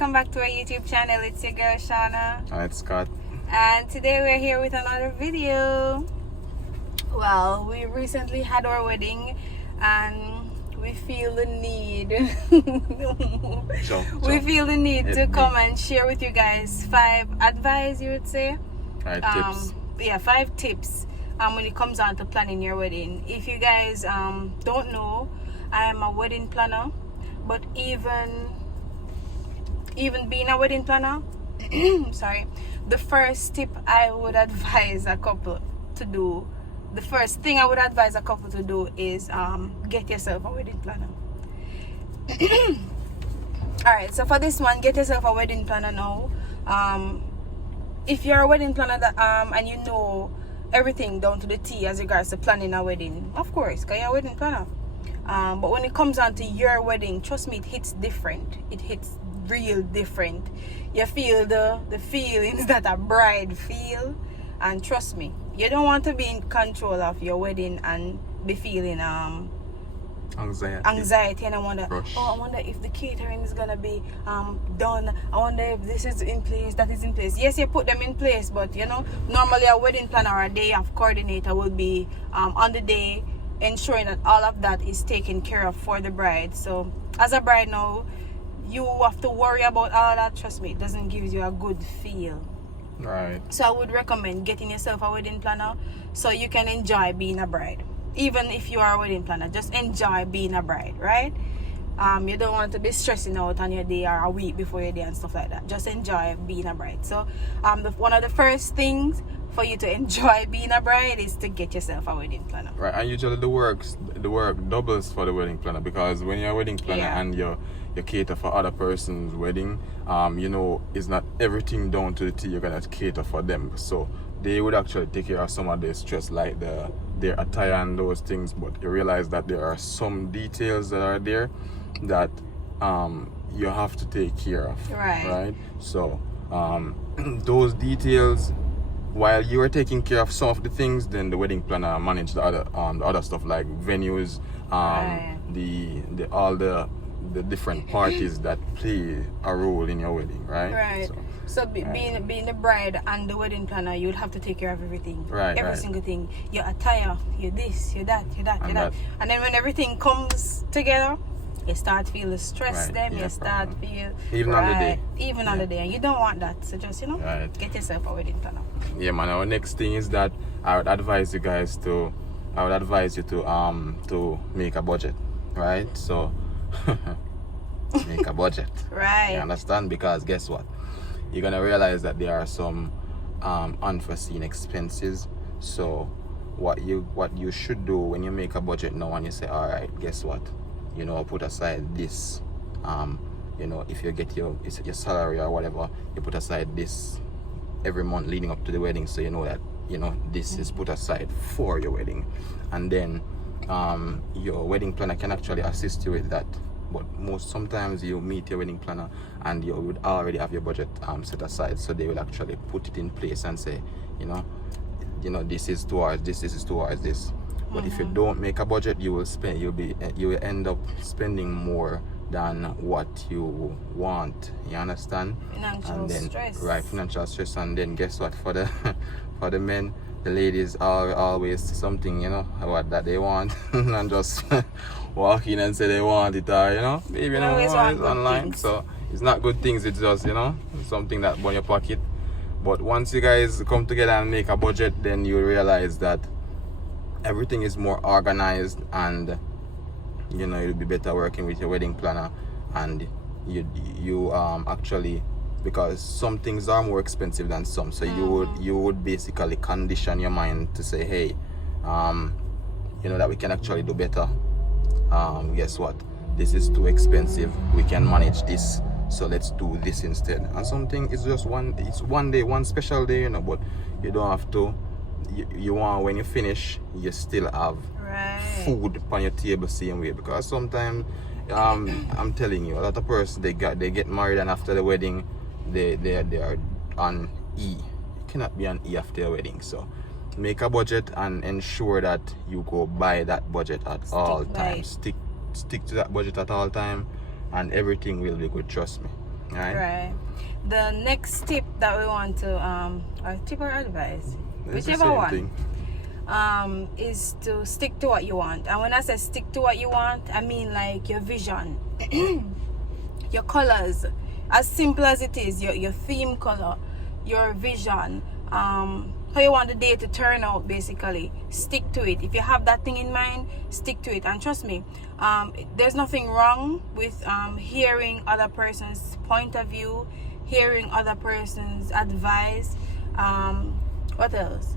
welcome back to our YouTube channel. It's your girl Shauna. And it's Scott. And today we're here with another video. Well, we recently had our wedding and we feel the need to come and share with you guys 5 advice, you would say. 5 tips. Yeah, 5 tips when it comes on to planning your wedding. If you guys don't know, I am a wedding planner, but even being a wedding planner, sorry, the first tip I would advise a couple to do, the first thing I would advise a couple to do is get yourself a wedding planner. Alright, so for this one, get yourself a wedding planner now. If you're a wedding planner that and you know everything down to the T as regards to planning a wedding, of course, because you're a wedding planner. But when it comes on to your wedding, trust me, it hits different. It hits real different. You feel the feelings that a bride feel, and trust me, you don't want to be in control of your wedding and be feeling anxiety and I wonder, I wonder if the catering is gonna be done. I wonder if this is in place, that is in place. Yes, you put them in place, but you know, normally a wedding planner or a day of coordinator will be on the day ensuring that all of that is taken care of for the bride. So as a bride now, you have to worry about all that. Trust me, it doesn't give you a good feel. Right. So I would recommend getting yourself a wedding planner so you can enjoy being a bride. Even if you are a wedding planner, just enjoy being a bride, right? You don't want to be stressing out on your day or a week before your day and stuff like that. Just enjoy being a bride. So one of the first things for you to enjoy being a bride is to get yourself a wedding planner. Right, and usually the work doubles for the wedding planner, because when you're a wedding planner and you cater for other person's wedding, you know, it's not everything down to the T you're gonna cater for them. So they would actually take care of some of their stress, like their attire and those things, but you realize that there are some details that are there that you have to take care of. Right? So those details, while you are taking care of some of the things, then the wedding planner manage the other stuff like venues, all the different parties that play a role in your wedding, right? So being the bride and the wedding planner, you would have to take care of everything. Every single thing. Your attire, your this, your that, your that. And then when everything comes together, you start feel the stress you start feel even on the day. Even on the day. And you don't want that. So just, get yourself a wedding planner. Yeah, man. Our next thing is that I would advise you to make a budget. Right? So make a budget. Right. You understand? Because guess what? You're gonna realize that there are some unforeseen expenses. So what you should do when you make a budget now and you say, all right, guess what? You know, put aside this. You know, if you get your salary or whatever, you put aside this every month leading up to the wedding, so you know that this is put aside for your wedding, and then your wedding planner can actually assist you with that. But sometimes you meet your wedding planner and you would already have your budget set aside, so they will actually put it in place and say, this is towards this is towards this. But if you don't make a budget, you will end up spending more than what you want. You understand? Financial stress. Right, financial stress. And then guess what? For the men, the ladies are always something, what that they want, and just walk in and say they want it, or maybe it's online. Things. So it's not good things. It's just something that burn your pocket. But once you guys come together and make a budget, then you realize that everything is more organized, and it'll be better working with your wedding planner, and you actually, because some things are more expensive than some, so you would basically condition your mind to say, hey, that we can actually do better. Guess what, this is too expensive, we can manage this, so let's do this instead. And something is just one day, one special day, but you don't have to. You want, when you finish, you still have food on your table same way, because sometimes I'm telling you, a lot of persons they get married, and after the wedding they are on E. You cannot be on E after a wedding. So make a budget and ensure that you go by that budget at all times. Stick to that budget at all time, and everything will be good, trust me. Right. The next tip that we want to or tip or advice, It's the whichever same one, thing. is to stick to what you want. And when I say stick to what you want, I mean like your vision, your colors, as simple as it is, your theme color, your vision, how you want the day to turn out. Basically, stick to it. If you have that thing in mind, stick to it. And trust me, there's nothing wrong with hearing other person's point of view, hearing other person's advice. What else?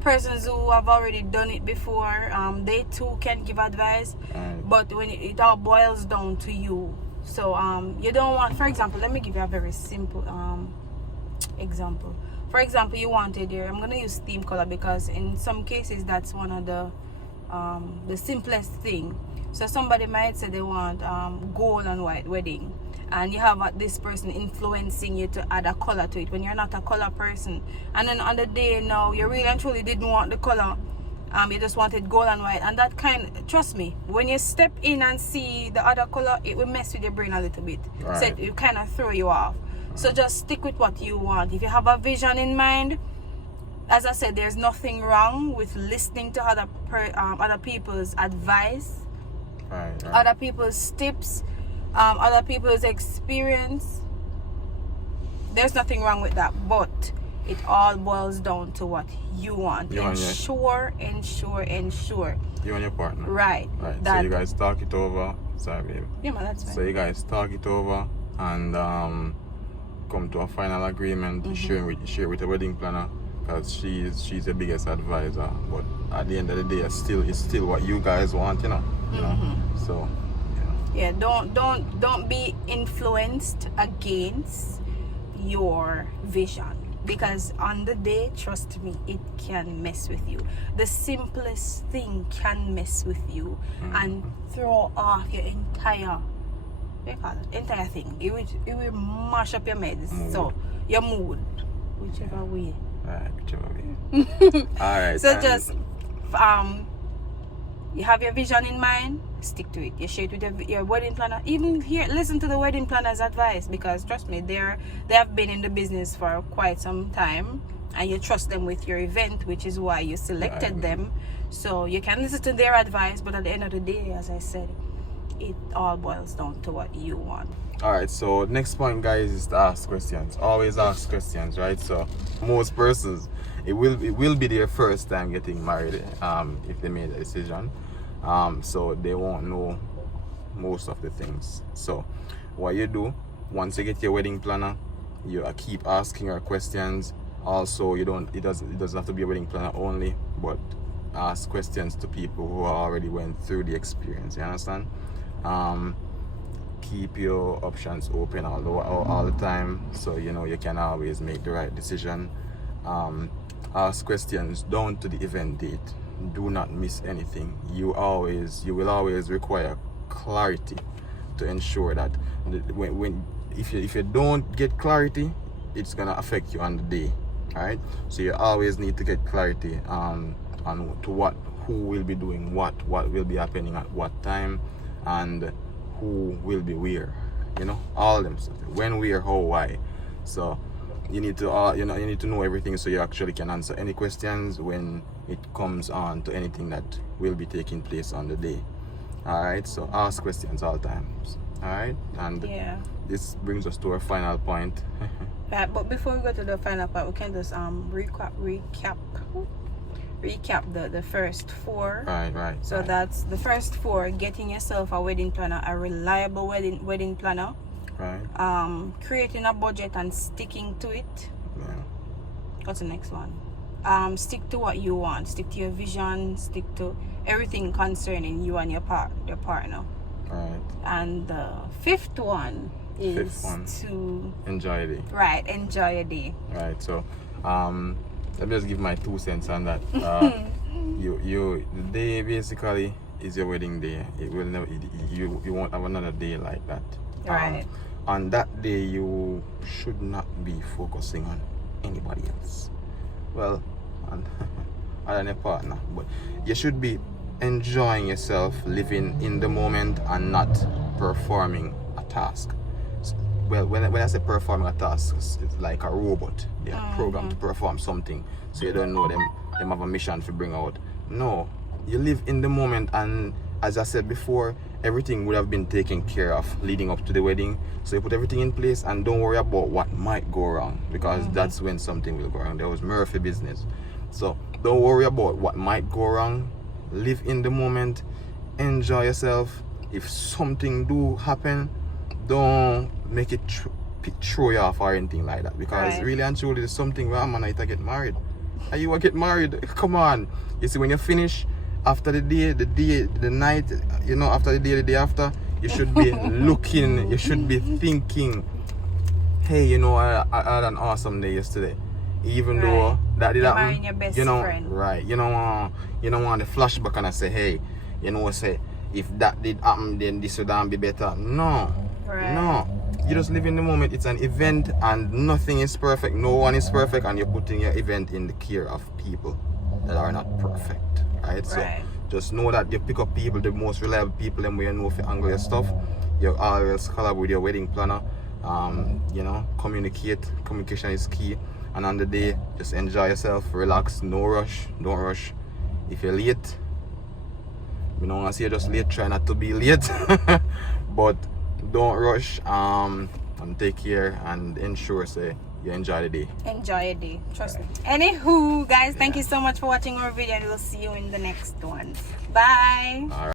Persons who have already done it before, they too can give advice. But when it all boils down to you, so you don't want, for example, let me give you a very simple example. For example, you wanted your, I'm gonna use theme color because in some cases that's one of the simplest thing. So somebody might say they want gold and white wedding, and you have this person influencing you to add a color to it when you're not a color person. And then on the day now, you really and truly didn't want the color. You just wanted gold and white, and that trust me, when you step in and see the other color, it will mess with your brain a little bit. Right. So it kind of throw you off. So just stick with what you want. If you have a vision in mind, as I said, there's nothing wrong with listening to other people's advice, Right. other people's tips, other people's experience. There's nothing wrong with that, but it all boils down to what you want. You and ensure. You and your partner. Right. So you guys talk it over. Sorry, babe. Yeah, man, that's fine. So you guys talk it over and come to a final agreement. Share with the wedding planner, because she's the biggest advisor. But at the end of the day, it's still what you guys want, you know. So yeah, don't be influenced against your vision, because on the day, trust me, it can mess with you. The simplest thing can mess with you and throw off your entire thing. It will mash up your meds. So your mood, whichever way. Right, whichever way. Alright. So just you have your vision in mind, stick to it. You share it with your wedding planner. Even here, listen to the wedding planner's advice, because trust me, they have been in the business for quite some time, and you trust them with your event, which is why you selected them. So you can listen to their advice, but at the end of the day, as I said, it all boils down to what you want. Alright, so next point, guys, is to ask questions. Always ask questions, right? So most persons, it will be their first time getting married, if they made a decision. So they won't know most of the things. So what you do, once you get your wedding planner, you keep asking her questions. Also, it doesn't have to be a wedding planner only, but ask questions to people who already went through the experience. You understand? Keep your options open all the time, so you know you can always make the right decision. Ask questions down to the event date. Do not miss anything. You will always require clarity to ensure that if you don't get clarity, it's gonna affect you on the day. All right, so you always need to get clarity on who will be doing what will be happening at what time, and who will be where, you know, all them stuff. When, where, how, why. So you need to you need to know everything, so you actually can answer any questions when it comes on to anything that will be taking place on the day. All right, so ask questions all times. All right, and this brings us to our final point. Right, but before we go to the final part, we can just recap the first four. Right. So that's the first four: getting yourself a wedding planner, a reliable wedding planner. Right. Creating a budget and sticking to it. Yeah. What's the next one? Stick to what you want. Stick to your vision. Stick to everything concerning you and your partner. Right. And the fifth one is to enjoy a day. Right, enjoy a day. Right. So, let me just give my 2 cents on that. The day basically is your wedding day. It will never. You won't have another day like that. Right. On that day, you should not be focusing on anybody else. Well, other than your partner, but you should be enjoying yourself, living in the moment, and not performing a task. well, when I say performing a task, it's like a robot. They are programmed to perform something. So you don't know them have a mission to bring out. No, you live in the moment, and as I said before, everything would have been taken care of leading up to the wedding. So you put everything in place and don't worry about what might go wrong, because that's when something will go wrong. There was Murphy business. So don't worry about what might go wrong. Live in the moment, enjoy yourself. If something do happen, don't make it throw you off or anything like that, because really and truly there's something where man I get married. And you will get married. Come on. You see, when you finish after the night, you know, after the day after, you should be looking, you should be thinking, hey, you know, I had an awesome day yesterday. Even though that did happen, your best you know, friend. right? You don't want the flashback and I say, hey, you know, say if that did happen, then this would be better. No, no. You just live in the moment. It's an event, and nothing is perfect. No one is perfect, and you're putting your event in the care of people that are not perfect, right? So just know that you pick up people, the most reliable people, and where you know if you angle your stuff. You always collab with your wedding planner. You know, communication is key. And on the day, just enjoy yourself, relax, no rush, don't rush. If you're late, you don't want to say you're just late, try not to be late. But don't rush, and take care and ensure say you enjoy the day. Enjoy your day, trust me. Anywho, guys, thank you so much for watching our video, and we'll see you in the next one. Bye. All right.